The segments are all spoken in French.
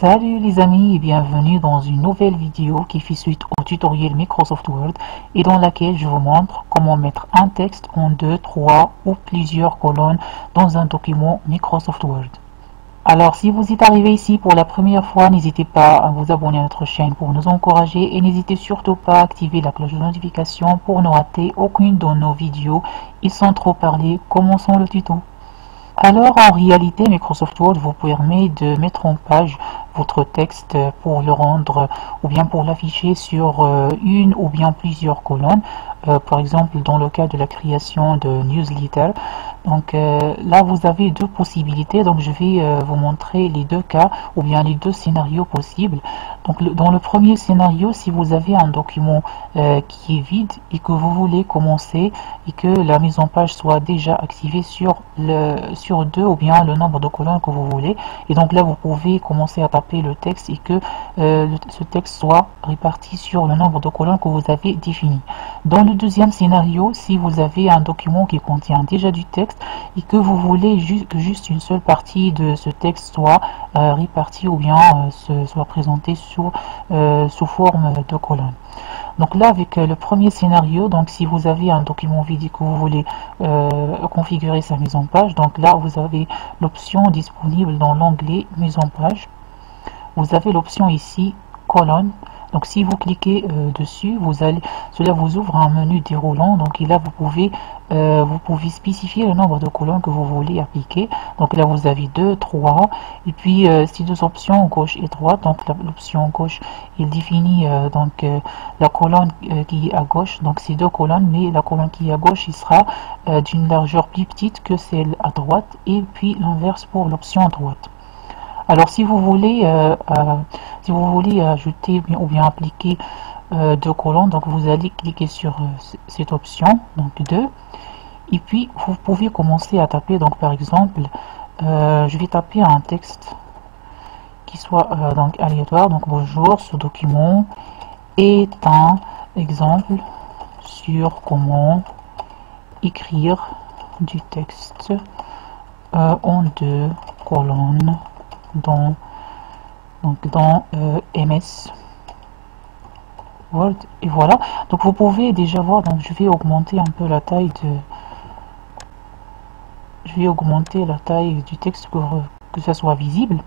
Salut les amis et bienvenue dans une nouvelle vidéo qui fait suite au tutoriel Microsoft Word et dans laquelle je vous montre comment mettre un texte en 2, 3 ou plusieurs colonnes dans un document Microsoft Word. Alors si vous êtes arrivé ici pour la première fois, n'hésitez pas à vous abonner à notre chaîne pour nous encourager et n'hésitez surtout pas à activer la cloche de notification pour ne rater aucune de nos vidéos. Et sans trop parler, commençons le tuto. Alors en réalité, Microsoft Word vous permet de mettre en page votre texte pour le rendre ou bien pour l'afficher sur une ou bien plusieurs colonnes. Par exemple, dans le cas de la création de newsletter. Donc là, vous avez deux possibilités. Donc je vais vous montrer les deux cas ou bien les deux scénarios possibles. Donc dans le premier scénario, si vous avez un document qui est vide et que vous voulez commencer et que la mise en page soit déjà activée sur deux ou bien le nombre de colonnes que vous voulez. Et donc là, vous pouvez commencer à taper le texte et que ce texte soit réparti sur le nombre de colonnes que vous avez défini. Dans le deuxième scénario, si vous avez un document qui contient déjà du texte et que vous voulez que juste une seule partie de ce texte soit répartie ou bien soit présentée sous forme de colonnes. Donc là, avec le premier scénario, donc si vous avez un document vide et que vous voulez configurer sa mise en page, donc là, vous avez l'option disponible dans l'onglet mise en page. Vous avez l'option ici, colonne. Donc si vous cliquez dessus, cela vous ouvre un menu déroulant. Donc là, vous pouvez spécifier le nombre de colonnes que vous voulez appliquer. Donc là, vous avez 2, 3. Et puis, ces deux options, gauche et droite. Donc l'option gauche, il définit la colonne qui est à gauche. Donc ces deux colonnes, mais la colonne qui est à gauche, il sera d'une largeur plus petite que celle à droite. Et puis l'inverse pour l'option droite. Alors si vous voulez ajouter ou bien appliquer deux colonnes, donc vous allez cliquer sur cette option, donc 2, et puis vous pouvez commencer à taper. Donc par exemple, je vais taper un texte qui soit donc aléatoire. Donc bonjour, ce document est un exemple sur comment écrire du texte en 2 colonnes dans MS Word. Et voilà, donc vous pouvez déjà voir. Donc je vais augmenter un peu la taille du texte pour que ça soit visible.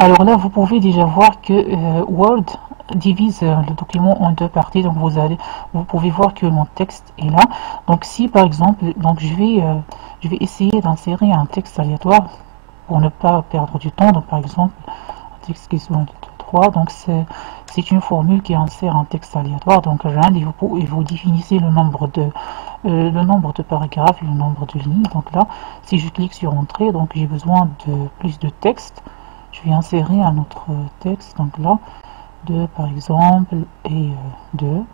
Alors là, vous pouvez déjà voir que Word divise le document en deux parties. Donc vous pouvez voir que mon texte est là. Donc si par exemple, donc je vais essayer d'insérer un texte aléatoire pour ne pas perdre du temps. Donc par exemple, un texte qui soit 3, donc c'est une formule qui insère un texte aléatoire. Donc rien, et vous définissez le nombre de paragraphes et le nombre de lignes. Donc là, si je clique sur entrée, donc j'ai besoin de plus de texte. Je vais insérer un autre texte. Donc là, 2 par exemple et 2.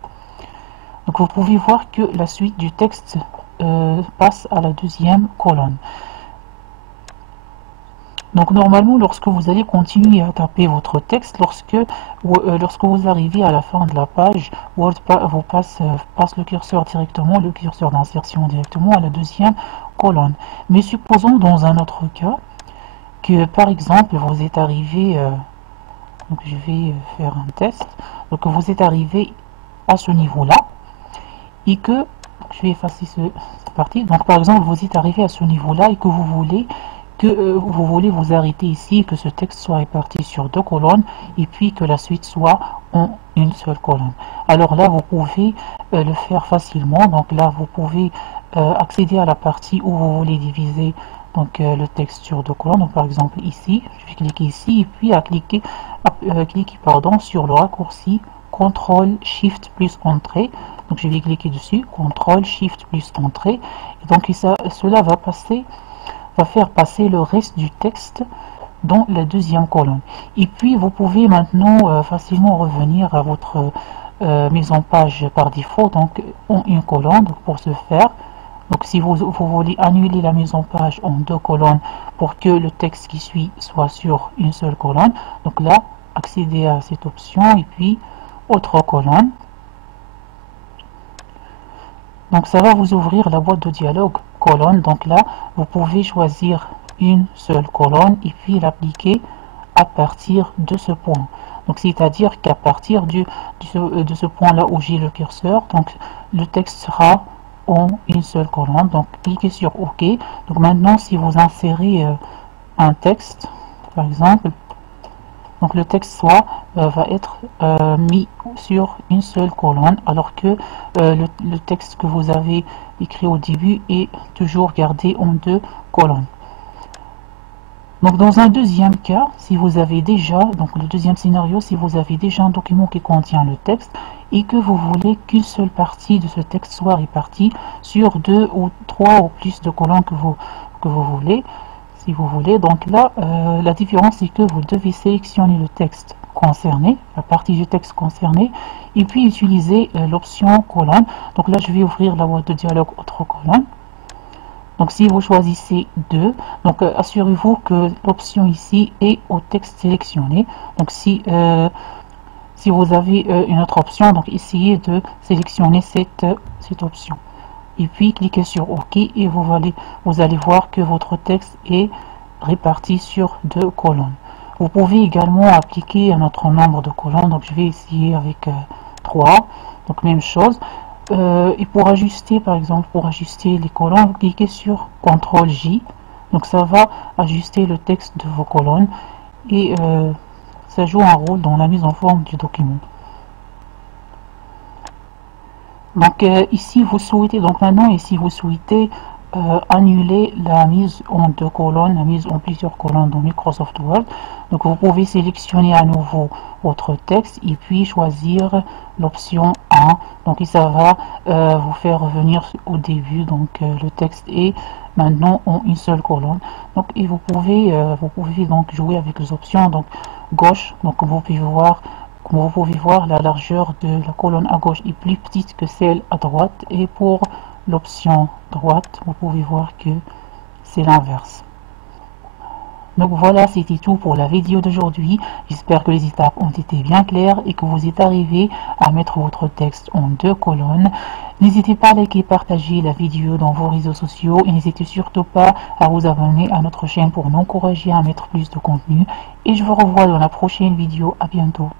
Donc vous pouvez voir que la suite du texte passe à la deuxième colonne. Donc normalement, lorsque vous allez continuer à taper votre texte, lorsque vous arrivez à la fin de la page, Word vous passe le curseur d'insertion directement à la deuxième colonne. Mais supposons dans un autre cas que par exemple vous êtes arrivé, donc je vais faire un test, donc vous êtes arrivé à ce niveau-là et que, je vais effacer cette partie, donc par exemple vous êtes arrivé à ce niveau-là et que vous voulez vous arrêter ici, que ce texte soit réparti sur 2 colonnes et puis que la suite soit en une seule colonne. Alors là, vous pouvez le faire facilement. Donc là, vous pouvez accéder à la partie où vous voulez diviser le texte sur 2 colonnes. Donc par exemple ici, je vais cliquer ici et puis cliquer sur le raccourci CTRL SHIFT plus Entrée. Donc je vais cliquer dessus, CTRL SHIFT plus Entrée. Et donc cela va faire passer le reste du texte dans la deuxième colonne. Et puis vous pouvez maintenant facilement revenir à votre mise en page par défaut, donc en une colonne. Donc pour ce faire, donc si vous voulez annuler la mise en page en 2 colonnes pour que le texte qui suit soit sur une seule colonne, donc là, accédez à cette option et puis autre colonne. Donc ça va vous ouvrir la boîte de dialogue colonne. Donc là, vous pouvez choisir une seule colonne et puis l'appliquer à partir de ce point. Donc c'est-à-dire qu'à partir de ce point-là où j'ai le curseur, donc le texte sera en une seule colonne. Donc cliquez sur OK. Donc maintenant, si vous insérez un texte, par exemple, donc le texte va être mis sur une seule colonne, alors que le texte que vous avez écrit au début est toujours gardé en deux colonnes. Donc dans un deuxième cas, si vous avez déjà, donc le deuxième scénario, si vous avez déjà un document qui contient le texte et que vous voulez qu'une seule partie de ce texte soit répartie sur 2 ou 3 ou plus de colonnes que vous voulez, si vous voulez. Donc là, la différence c'est que vous devez sélectionner le texte concerné, la partie du texte concerné, et puis utiliser l'option colonne. Donc là, je vais ouvrir la boîte de dialogue autre colonne. Donc si vous choisissez 2, donc assurez-vous que l'option ici est au texte sélectionné. Donc si vous avez une autre option, donc essayez de sélectionner cette option. Et puis cliquez sur OK et vous allez voir que votre texte est réparti sur 2 colonnes. Vous pouvez également appliquer un autre nombre de colonnes. Donc je vais essayer avec 3. Donc même chose. Et pour ajuster, par exemple, pour ajuster les colonnes, vous cliquez sur CTRL J. Donc ça va ajuster le texte de vos colonnes et ça joue un rôle dans la mise en forme du document. Donc ici vous souhaitez, donc maintenant ici vous souhaitez annuler la mise en 2 colonnes, la mise en plusieurs colonnes dans Microsoft Word. Donc vous pouvez sélectionner à nouveau votre texte et puis choisir l'option 1. Donc ça va vous faire revenir au début. Donc le texte est maintenant en une seule colonne. Donc et vous pouvez donc jouer avec les options. Donc gauche, donc vous pouvez voir la largeur de la colonne à gauche est plus petite que celle à droite, et pour l'option droite, vous pouvez voir que c'est l'inverse. Donc voilà, c'était tout pour la vidéo d'aujourd'hui. J'espère que les étapes ont été bien claires et que vous êtes arrivé à mettre votre texte en 2 colonnes. N'hésitez pas à liker et partager la vidéo dans vos réseaux sociaux et n'hésitez surtout pas à vous abonner à notre chaîne pour m'encourager à mettre plus de contenu. Et je vous revois dans la prochaine vidéo. À bientôt.